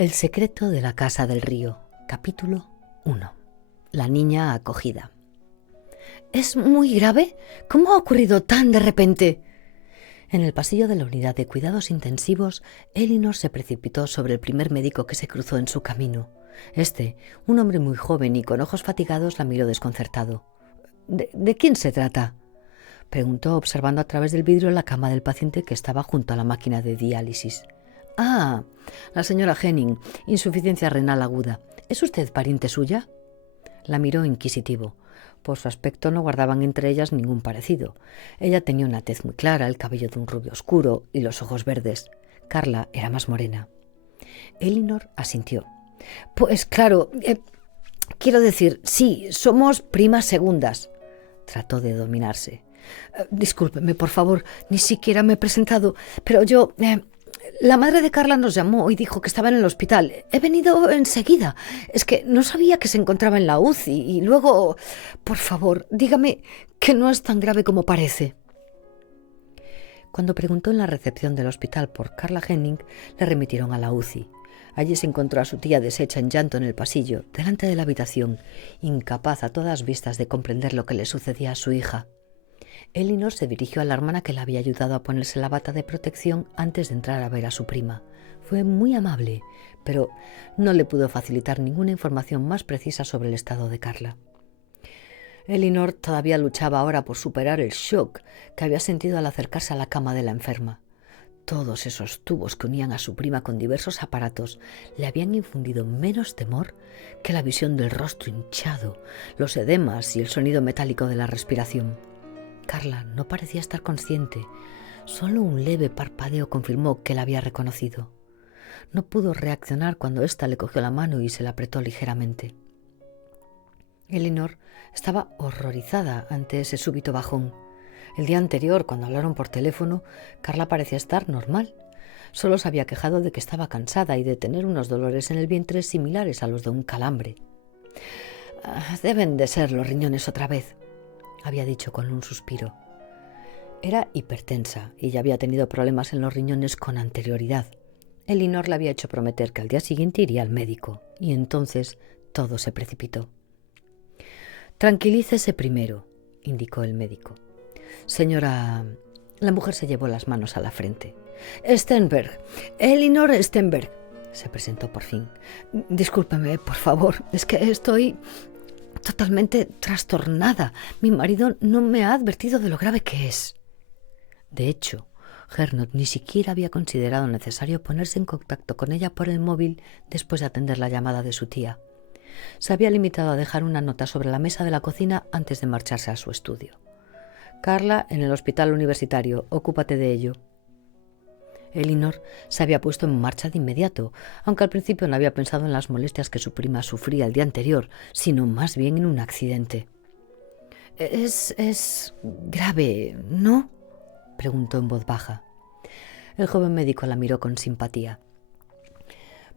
El secreto de la casa del río, capítulo 1. La niña acogida. ¿Es muy grave? ¿Cómo ha ocurrido tan de repente? En el pasillo de la unidad de cuidados intensivos, Elinor se precipitó sobre el primer médico que se cruzó en su camino. Un hombre muy joven y con ojos fatigados, la miró desconcertado. ¿De quién se trata?, preguntó, observando a través del vidrio la cama del paciente que estaba junto a la máquina de diálisis. Ah, la señora Henning, insuficiencia renal aguda. ¿Es usted pariente suya? La miró inquisitivo. Por su aspecto no guardaban entre ellas ningún parecido. Ella tenía una tez muy clara, el cabello de un rubio oscuro y los ojos verdes. Carla era más morena. Elinor asintió. Pues claro, quiero decir, sí, somos primas segundas. Trató de dominarse. Discúlpeme, por favor, ni siquiera me he presentado, pero yo... La madre de Carla nos llamó y dijo que estaba en el hospital. He venido enseguida. Es que no sabía que se encontraba en la UCI y luego... Por favor, dígame que no es tan grave como parece. Cuando preguntó en la recepción del hospital por Carla Henning, le remitieron a la UCI. Allí se encontró a su tía deshecha en llanto en el pasillo, delante de la habitación, incapaz a todas vistas de comprender lo que le sucedía a su hija. Elinor se dirigió a la hermana que la había ayudado a ponerse la bata de protección antes de entrar a ver a su prima. Fue muy amable, pero no le pudo facilitar ninguna información más precisa sobre el estado de Carla. Elinor todavía luchaba ahora por superar el shock que había sentido al acercarse a la cama de la enferma. Todos esos tubos que unían a su prima con diversos aparatos le habían infundido menos temor que la visión del rostro hinchado, los edemas y el sonido metálico de la respiración. Carla no parecía estar consciente. Solo un leve parpadeo confirmó que la había reconocido. No pudo reaccionar cuando ésta le cogió la mano y se la apretó ligeramente. Elinor estaba horrorizada ante ese súbito bajón. El día anterior, cuando hablaron por teléfono, Carla parecía estar normal. Solo se había quejado de que estaba cansada y de tener unos dolores en el vientre similares a los de un calambre. Deben de ser los riñones otra vez, había dicho con un suspiro. Era hipertensa y ya había tenido problemas en los riñones con anterioridad. Elinor le había hecho prometer que al día siguiente iría al médico, y entonces todo se precipitó. Tranquilícese primero, indicó el médico. Señora... La mujer se llevó las manos a la frente. Stenberg, Elinor Stenberg, se presentó por fin. Discúlpeme, por favor, es que estoy... totalmente trastornada. Mi marido no me ha advertido de lo grave que es. De hecho, Gernot ni siquiera había considerado necesario ponerse en contacto con ella por el móvil después de atender la llamada de su tía. Se había limitado a dejar una nota sobre la mesa de la cocina antes de marcharse a su estudio. Carla, en el hospital universitario, ocúpate de ello. Elinor se había puesto en marcha de inmediato, aunque al principio no había pensado en las molestias que su prima sufría el día anterior, sino más bien en un accidente. ¿Es grave, no?, preguntó en voz baja. El joven médico la miró con simpatía.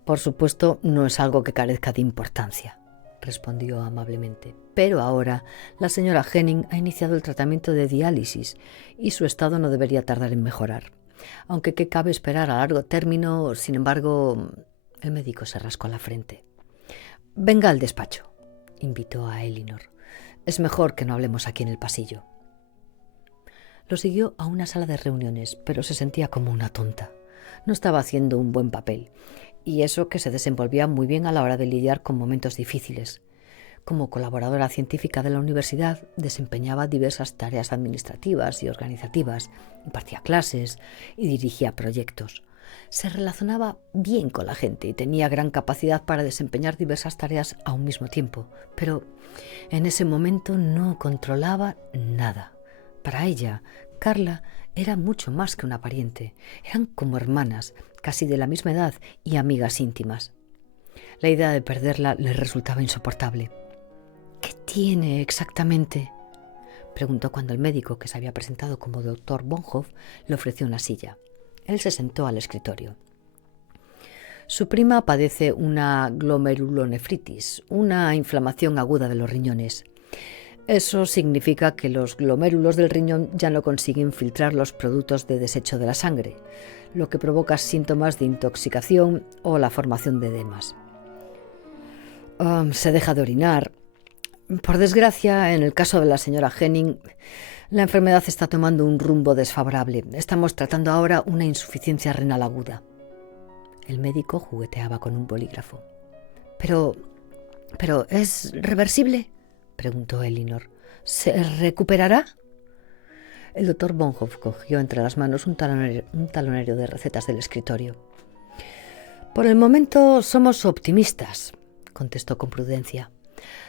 Por supuesto, no es algo que carezca de importancia, respondió amablemente. Pero ahora la señora Henning ha iniciado el tratamiento de diálisis y su estado no debería tardar en mejorar. Aunque qué cabe esperar a largo término, sin embargo... El médico se rascó la frente. Venga al despacho, invitó a Elinor. Es mejor que no hablemos aquí en el pasillo. Lo siguió a una sala de reuniones, pero se sentía como una tonta. No estaba haciendo un buen papel, y eso que se desenvolvía muy bien a la hora de lidiar con momentos difíciles. Como colaboradora científica de la universidad, desempeñaba diversas tareas administrativas y organizativas, impartía clases y dirigía proyectos. Se relacionaba bien con la gente y tenía gran capacidad para desempeñar diversas tareas a un mismo tiempo, pero en ese momento no controlaba nada. Para ella, Carla era mucho más que una pariente. Eran como hermanas, casi de la misma edad y amigas íntimas. La idea de perderla le resultaba insoportable. ¿Qué tiene exactamente?, preguntó cuando el médico, que se había presentado como doctor Bonhoff, le ofreció una silla. Él se sentó al escritorio. Su prima padece una glomerulonefritis, una inflamación aguda de los riñones. Eso significa que los glomérulos del riñón ya no consiguen filtrar los productos de desecho de la sangre. lo que provoca síntomas de intoxicación o la formación de edemas. Se deja de orinar. Por desgracia, en el caso de la señora Henning, la enfermedad está tomando un rumbo desfavorable. Estamos tratando ahora una insuficiencia renal aguda. El médico jugueteaba con un bolígrafo. ¿Pero es reversible?, preguntó Elinor. ¿Se recuperará? El doctor Von Hoff cogió entre las manos un talonario de recetas del escritorio. Por el momento somos optimistas, contestó con prudencia.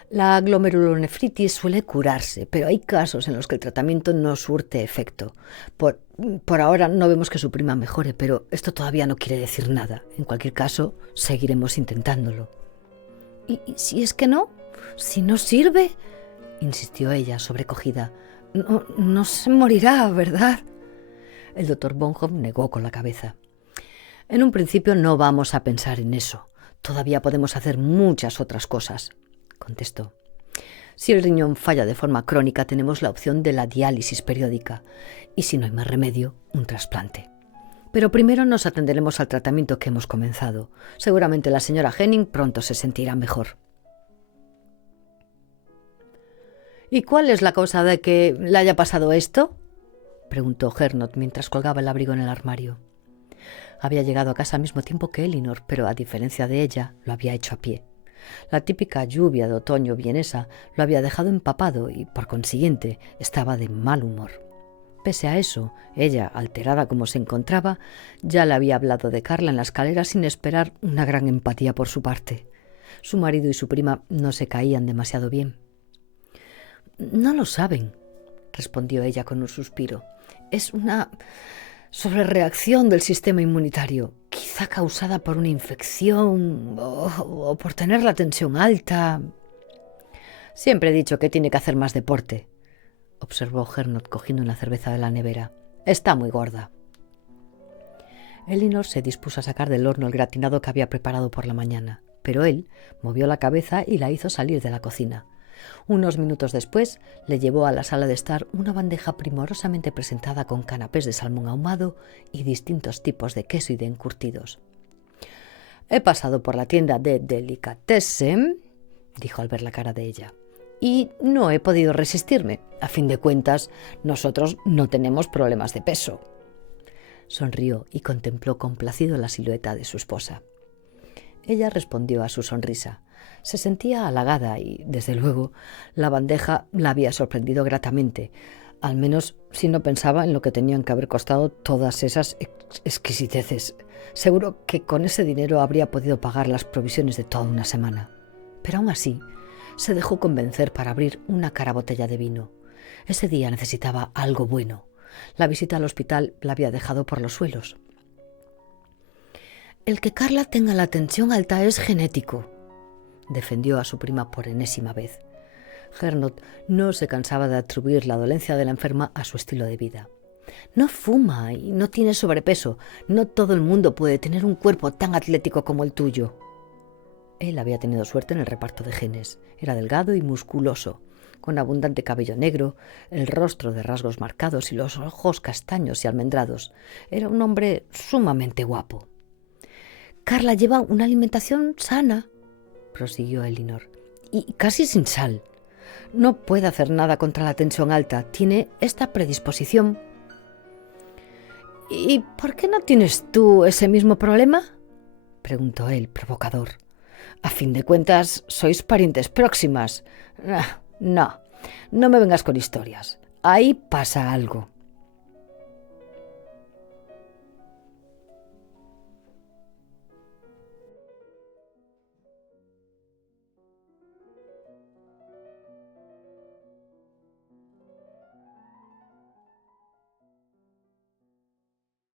La glomerulonefritis suele curarse, pero hay casos en los que el tratamiento no surte efecto. Por ahora no vemos que su prima mejore, pero esto todavía no quiere decir nada. En cualquier caso, seguiremos intentándolo. ¿Y si es que no? ¿Si no sirve?, insistió ella, sobrecogida. No se morirá, ¿verdad? El doctor Von Hoff negó con la cabeza. En un principio no vamos a pensar en eso. Todavía podemos hacer muchas otras cosas, contestó. Si el riñón falla de forma crónica, tenemos la opción de la diálisis periódica y, si no hay más remedio, un trasplante. Pero primero nos atenderemos al tratamiento que hemos comenzado. Seguramente la señora Henning pronto se sentirá mejor. ¿Y cuál es la causa de que le haya pasado esto?, preguntó Gernot mientras colgaba el abrigo en el armario. Había llegado a casa al mismo tiempo que Elinor, pero a diferencia de ella, lo había hecho a pie. La típica lluvia de otoño vienesa lo había dejado empapado y, por consiguiente, estaba de mal humor. Pese a eso, ella, alterada como se encontraba, ya le había hablado de Carla en la escalera sin esperar una gran empatía por su parte. Su marido y su prima no se caían demasiado bien. «No lo saben», respondió ella con un suspiro. «Es una sobrereacción del sistema inmunitario, quizá causada por una infección o por tener la tensión alta». «Siempre he dicho que tiene que hacer más deporte», observó Gernot cogiendo una cerveza de la nevera. «Está muy gorda». Elinor se dispuso a sacar del horno el gratinado que había preparado por la mañana, pero él movió la cabeza y la hizo salir de la cocina. Unos minutos después le llevó a la sala de estar una bandeja primorosamente presentada con canapés de salmón ahumado y distintos tipos de queso y de encurtidos. «He pasado por la tienda de Delicatessen», dijo al ver la cara de ella, «y no he podido resistirme. A fin de cuentas, nosotros no tenemos problemas de peso». Sonrió y contempló complacido la silueta de su esposa. Ella respondió a su sonrisa. Se sentía halagada y, desde luego, la bandeja la había sorprendido gratamente, al menos si no pensaba en lo que tenían que haber costado todas esas exquisiteces. Seguro que con ese dinero habría podido pagar las provisiones de toda una semana. Pero aún así, se dejó convencer para abrir una cara botella de vino. Ese día necesitaba algo bueno. La visita al hospital la había dejado por los suelos. «El que Carla tenga la tensión alta es genético», defendió a su prima por enésima vez. Gernot no se cansaba de atribuir la dolencia de la enferma a su estilo de vida. «No fuma y no tiene sobrepeso. No todo el mundo puede tener un cuerpo tan atlético como el tuyo». Él había tenido suerte en el reparto de genes. Era delgado y musculoso, con abundante cabello negro, el rostro de rasgos marcados y los ojos castaños y almendrados. Era un hombre sumamente guapo. «Carla lleva una alimentación sana», prosiguió Elinor, «y casi sin sal. No puede hacer nada contra la tensión alta. Tiene esta predisposición». «¿Y por qué no tienes tú ese mismo problema?», preguntó él, provocador. «A fin de cuentas, sois parientes próximas». No me vengas con historias. Ahí pasa algo».